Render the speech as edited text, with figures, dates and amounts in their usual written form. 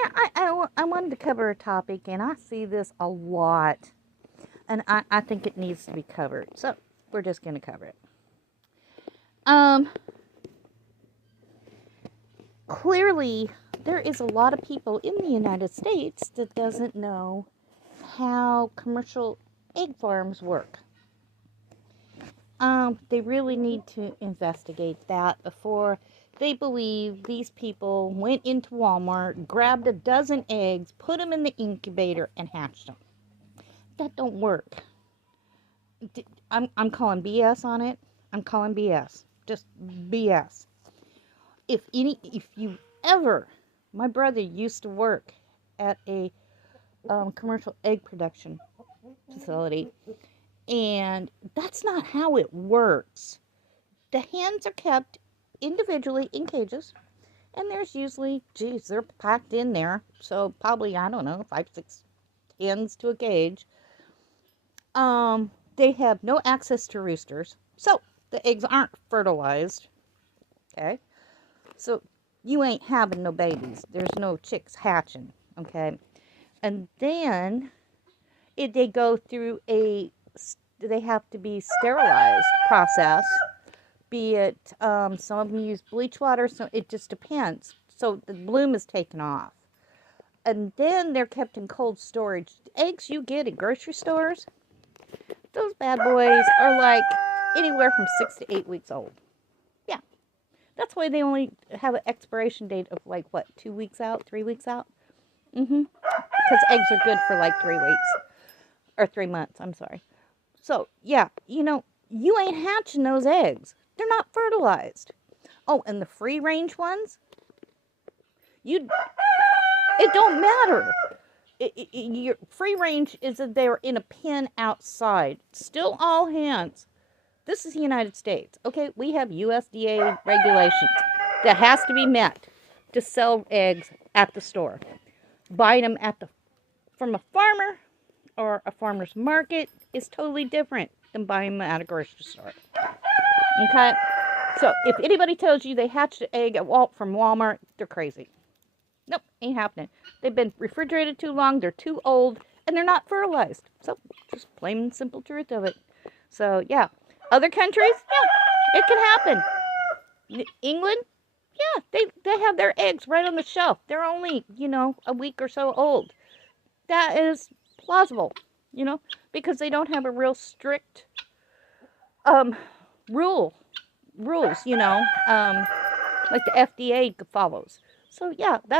Yeah, I wanted to cover a topic, and I see this a lot, and I think it needs to be covered. So we're just going to cover it. Clearly, there is a lot of people in the United States that doesn't know how commercial egg farms work. They really need to investigate that before they believe these people went into Walmart, grabbed a dozen eggs, put them in the incubator, and hatched them. That don't work. I'm calling BS on it. I'm calling BS. Just BS. If you ever, my brother used to work at a commercial egg production facility, and that's not how it works. The hens are kept individually in cages, and there's usually, geez, they're packed in there, so probably, I don't know, 5, 6 hens to a cage. They have no access to roosters, so the eggs aren't fertilized. Okay, so you ain't having no babies. There's no chicks hatching. Okay, and then they go through they have to be sterilized process. Be it some of them use bleach water, so it just depends. So the bloom is taken off, and then they're kept in cold storage. Eggs you get at grocery stores, those bad boys are like anywhere from 6 to 8 weeks old. Yeah, that's why they only have an expiration date of like what, 2 weeks out, 3 weeks out. Because eggs are good for like 3 weeks or 3 months. I'm sorry. So yeah, you ain't hatching those eggs. They're not fertilized. Oh, and the free range ones, it don't matter. Your free range is that they're in a pen outside. Still all hens. This is the United States. Okay, we have USDA regulations that has to be met to sell eggs at the store. Buying them from a farmer or a farmer's market is totally different than buying them at a grocery store. Okay, so if anybody tells you they hatched an egg from Walmart, they're crazy. Nope, ain't happening. They've been refrigerated too long, they're too old, and they're not fertilized. So, just plain and simple truth of it. So, yeah. Other countries, yeah, it can happen. England, yeah, they have their eggs right on the shelf. They're only, a week or so old. That is plausible, because they don't have a real strict rules, like the FDA follows. So, yeah, that's